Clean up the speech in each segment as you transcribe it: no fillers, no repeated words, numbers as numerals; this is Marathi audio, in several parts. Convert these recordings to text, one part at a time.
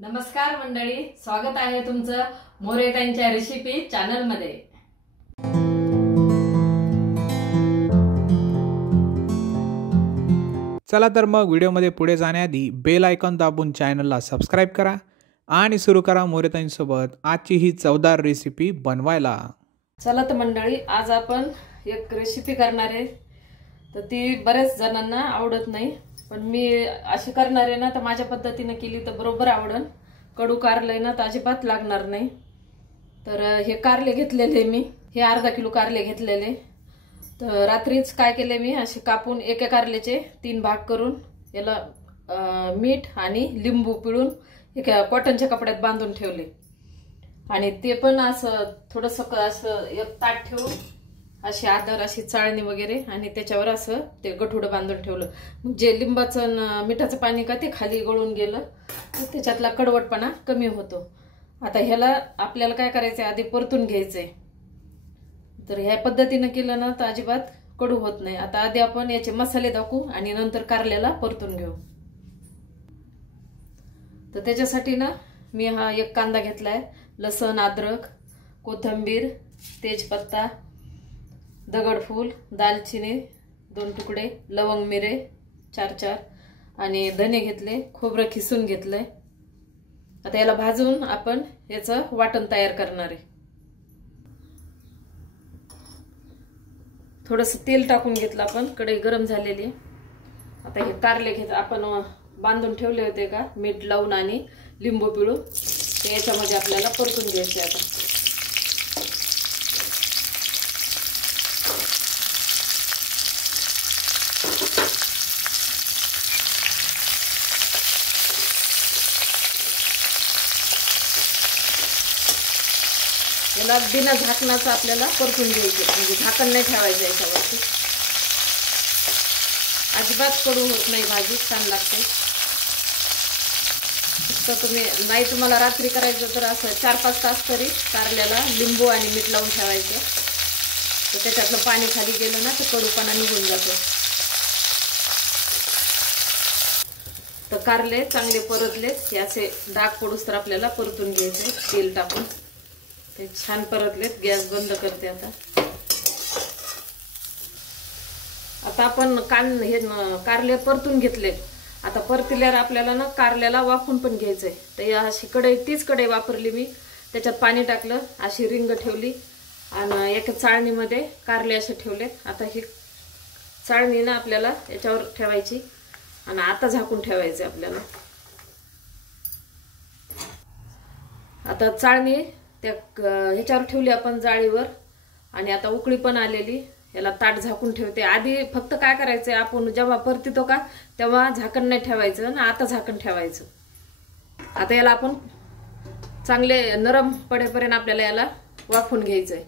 नमस्कार मंडळी, स्वागत आहे तुमचं मोरेताईंच्या रेसिपी चॅनल मध्ये। चला तर मग व्हिडिओमध्ये पुढे जाण्याआधी बेल आयकॉन दाबून चॅनलला सबस्क्राइब करा आणि सुरू करा मोरेताईंसोबत आजची ही चवदार रेसिपी बनवायला। चला तर मंडळी, आज आपण एक रेसिपी करणार आहे। तर ती बरेच जणांना आवडत नाही, पण मी अशी करणार आहे ना, तर माझ्या पद्धतीने केली तर बरोबर आवडन। कडू कारले ना तर अजिबात लागणार नाही। तर हे कारले घेतलेले मी, हे अर्धा किलो कारले घेतलेले। तर रात्रीच काय केले मी, असे कापून एका कारल्याचे 3 भाग करून याला मीठ आणि लिंबू पिळून एका कॉटनच्या कपड्यात बांधून ठेवले। आणि ते पण असं थोडंसं असं एक ताट ठेवून अशी आधार अशी चाळणी वगैरे आणि त्याच्यावर असं ते गठुडं बांधून ठेवलं। मग जे लिंबाचं मिठाचं पाणी का ते खाली गळून गेलं तर त्याच्यातला कडवटपणा कमी होतो। आता ह्याला आपल्याला काय करायचंय, आधी परतून घ्यायचंय। तर ह्या पद्धतीने केलं ना तर अजिबात कडू होत नाही। आता आधी आपण याचे मसाले दाखवू आणि नंतर कारल्याला परतून घेऊ। तर त्याच्यासाठी ना मी हा एक कांदा घेतलाय, लसण, अद्रक, कोथिंबीर, तेजपत्ता, दगडफूल, दालचिनी 2 तुकडे, लवंग मिरे 4 आणि धने घेतले, खोबरं खिसून घेतलंय। आता याला भाजून आपण याचं वाटण तयार करणार आहे। थोडंसं तेल टाकून घेतलं आपण, कढई गरम झालेली। आता हे कारले घेत आपण बांधून ठेवले होते का मीठ लावून आणि लिंबू पिळून, ते याच्यामध्ये आपल्याला परतून घ्यायचे। आता याला बिना झाकणाचं आपल्याला परतून घ्यायचे, म्हणजे झाकण नाही ठेवायचं याच्यावरती। अजिबात कडू होत नाही, भाजी छान लागते। फक्त तुम्हाला रात्री करायचं तर असं 4-5 तास तरी कारल्याला लिंबू आणि मीठ लावून ठेवायचं, तर त्याच्यातलं पाणी खाली गेलं ना तर कडूपणा निघून जातो। तर कारले चांगले परतले, हे असे डाग पडूस तर आपल्याला परतून घ्यायचे तेल टाकून। ते छान परतलेत, गॅस बंद करते। आता आपण हे कारले परतून घेतले। आता परतल्यावर आपल्याला ना कारल्याला वाफून पण घ्यायचंय। तर अशी कढई, तीच कढई वापरली मी, त्याच्यात पाणी टाकलं, अशी रिंग ठेवली आणि एका चाळणीमध्ये कारले असे ठेवले। आता ही चाळणी ना आपल्याला याच्यावर ठेवायची आणि आता झाकून ठेवायचे आपल्याला। आता चाळणी त्या ह्याच्यावर ठेवली आपण जाळीवर आणि आता उकळी पण आलेली। याला ताट झाकून ठेवते। आधी फक्त काय करायचंय, आपण जेव्हा परतितो का तेव्हा झाकण नाही ठेवायचं आणि आता झाकण ठेवायचं। आता याला आपण चांगले नरम पडेपर्यंत आपल्याला याला वाफून घ्यायचंय।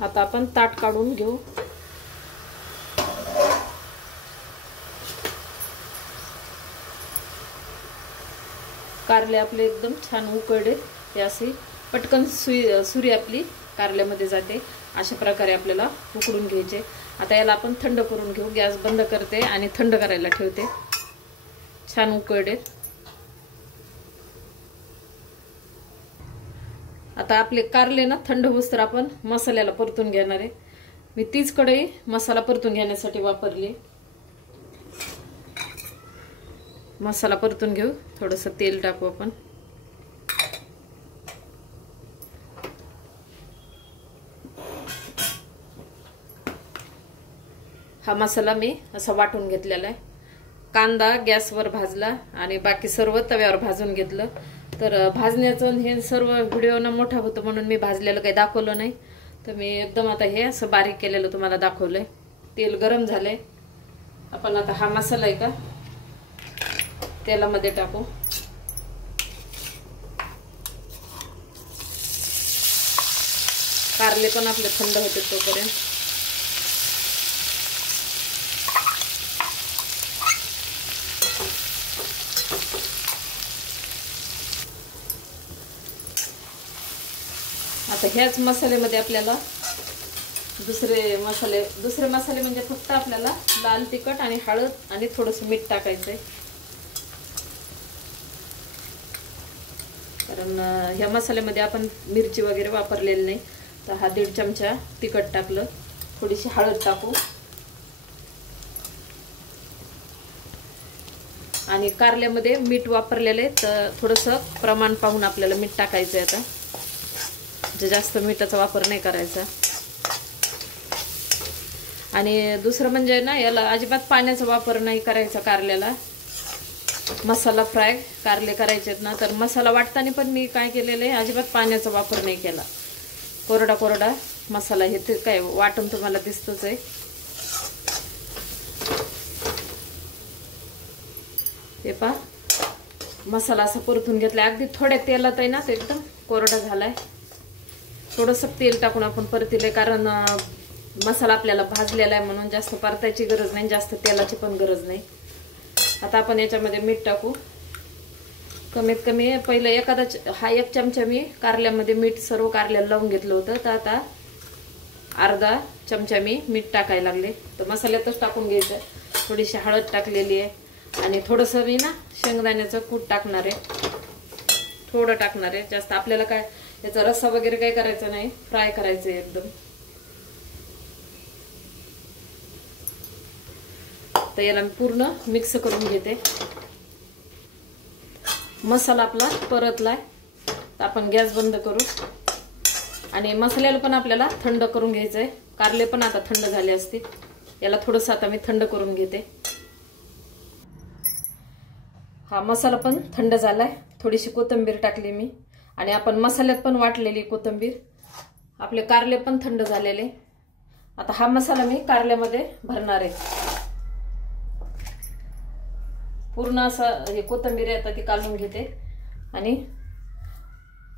आता आपण ताट काढून घेऊ। कारले आपले एकदम छान उकळले, ते असे पटकन सुरी आपली कारल्यामध्ये जाते। अशा प्रकारे आपल्याला उकडून घ्यायचे। आता याला आपण थंड करून घेऊ। गॅस बंद करते आणि थंड करायला ठेवते। छान उकळले। आता आपले कारले ना थंड होस तर आपण मसाल्याला परतून घेणार आहे। मी तीच कढई मसाला परतून घेण्यासाठी वापरली। मसाला परतून घेऊ, थोडंसं तेल टाकू आपण। हा मसाला मी असा वाटून घेतलेला आहे। कांदा गॅसवर भाजला आणि बाकी सर्व तव्यावर भाजून घेतलं। तर भाजण्याचं हे सर्व व्हिडिओ ना मोठा होतो म्हणून मी भाजलेलं काही दाखवलं नाही। तर मी एकदम आता हे असं बारीक केलेलं तुम्हाला दाखवलंय। तेल गरम झालंय। आपण आता हा मसाला आहे का तेलामध्ये टाकू। कारले पण आपले थंड होते तोपर्यंत। आता ह्याच मसाल्यामध्ये आपल्याला दुसरे मसाले म्हणजे फक्त आपल्याला लाल तिखट आणि हळद आणि थोडंसं मीठ टाकायचंय, कारण ह्या मसाल्यामध्ये आपण मिरची वगैरे वापरलेली नाही. तर हा 1.5 चमचा तिखट टाकलं, थोडीशी हळद टाकू आणि कारल्यामध्ये मीठ वापरलेले, तर थोडंसं प्रमाण पाहून आपल्याला मीठ टाकायचं आहे. आता जास्त मिठाचा वापर नाही करायचा. आणि दुसरं म्हणजे ना, याला अजिबात पाण्याचा वापर नाही करायचा कारल्याला. मसाला फ्राय कारले करायचे आहेत ना, तर मसाला वाटताना पण मी काय केलेलं आहे, अजिबात पाण्याचा वापर नाही केला. कोरडा मसाला, हे ते काय वाटून तुम्हाला दिसतच आहे. हे पहा, मसाला असा परतून घेतला. अगदी थोड्या तेलात आहे ना, तो एकदम कोरडा झालाय. थोडंसं तेल टाकून आपण परतिले, कारण मसाला आपल्याला भाजलेला आहे म्हणून जास्त परतायची गरज नाही, जास्त तेलाची पण गरज नाही. आता आपण याच्यामध्ये मीठ टाकू. कमीत कमी पहिलं 1 चमचा मी कारल्यामध्ये मीठ सर्व कारल्याला लावून घेतलं होतं. तर आता अर्धा चमचा मी मीठ टाकायला लागले. तर मसाल्यातच टाकून घ्यायचं. थोडीशी हळद टाकलेली आहे आणि थोडंसं मी ना शेंगदाण्याचं कूट टाकणार आहे, थोडं टाकणार आहे. जास्त आपल्याला काय याचा रस्सा वगैरे काही करायचा नाही, फ्राय करायचं आहे एकदम. तर याला मी पूर्ण मिक्स करून घेते. मसाला आपला परतलाय, तर आपण गॅस बंद करू. आणि मसाल्याला पण आपल्याला थंड करून घ्यायचंय. कारले पण आता थंड झाले असतील, याला थोडंसं आता मी थंड करून घेते. हा मसाला पण थंड झालाय. थोडीशी कोथिंबीर टाकली मी आणि आपण मसाल्यात पण वाटलेली कोथिंबीर. आपले कारले पण थंड झालेले. आता हा मसाला मी कारल्यामध्ये भरणार आहे. पूर्ण असं हे कोथिंबीर आता ती काढून घेते आणि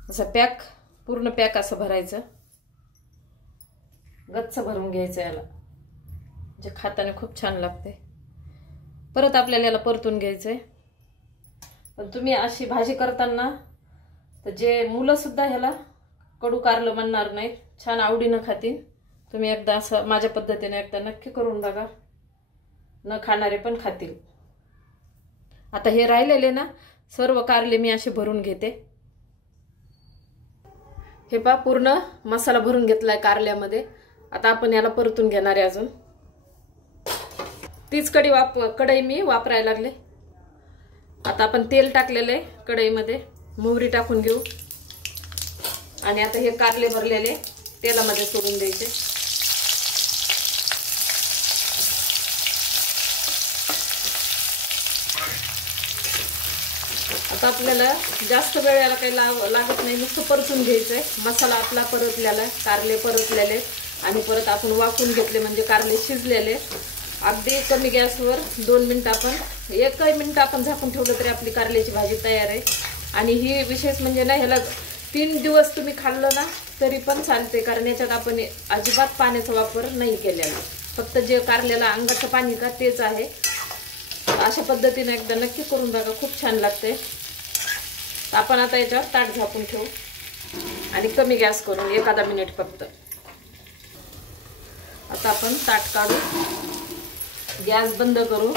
असं पूर्ण पॅक असं भरायचं, गच्च भरून घ्यायचं याला, जे खाताना खूप छान लागते. परत आपल्याला याला परतून घ्यायचंय. पण तुम्ही अशी भाजी करताना तर जे मुलं सुद्धा ह्याला कडू कारलं म्हणणार नाहीत, छान आवडीनं खातील. तुम्ही एकदा असं माझ्या पद्धतीने एकदा नक्की करून बघा, न खाणारे पण खातील. आता हे राहिलेले ना सर्व कारले मी असे भरून घेते. हे पहा, पूर्ण मसाला भरून घेतलाय कारल्यामध्ये. आता आपण याला परतून घेणार आहे. अजून तीच कढई मी वापरायला लागले. आता आपण तेल टाकलेलं आहे कढईमध्ये, मोहरी टाकून घेऊ आणि आता हे कारले भरलेले तेलामध्ये सोडून द्यायचे. आता आपल्याला जास्त वेळ याला काही लागत नाही, नुसतं परतून घ्यायचंय. मसाला आपला परतलेला, कारले परतलेले आणि परत आपण वाफून घेतले म्हणजे कारले शिजलेले. अगदी कमी गॅसवर 2 मिनिटं आपण 1 मिनिट आपण झाकून ठेवलं तरी आपली कारल्याची भाजी तयार आहे. आणि ही विशेष म्हणजे ना, ह्याला 3 दिवस तुम्ही खाल्लं ना तरी पण चालते, कारण याच्यात आपण अजिबात पाण्याचा वापर नाही केलेला. फक्त जे कारल्याला अंगाचं पाणी का तेच आहे. अशा पद्धतीने एकदा नक्की करून बघा, खूप छान लागते. आपण आता याच्यावर ताट झाकून ठेवू आणि कमी गॅस करू 1 मिनिट फक्त. आता आपण ताट काढू, गॅस बंद करू.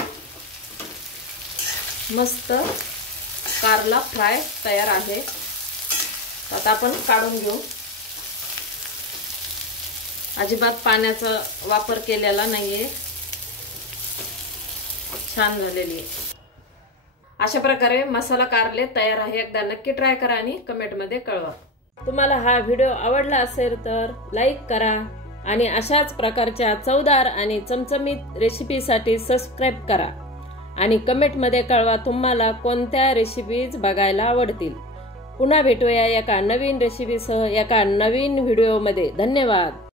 मस्त कारला फ्राय तयार आहे. आता आपण काढून घेऊ. अजिबात पाण्याचा वापर केलेला नाहीये, छान झालेली आहे. अशा प्रकारे मसाला कारले तयार आहे. एकदा नक्की ट्राय करा आणि कमेंटमध्ये कळवा. तुम्हाला हा व्हिडिओ आवडला असेल तर लाईक करा आणि अशाच प्रकारच्या चवदार आणि चमचमीत रेसिपीसाठी सबस्क्राईब करा आणि कमेंटमध्ये कळवा तुम्हाला कोणत्या रेसिपीज बघायला आवडतील. पुन्हा भेटूया एका नवीन रेसिपीसह एका नवीन व्हिडिओमध्ये. धन्यवाद.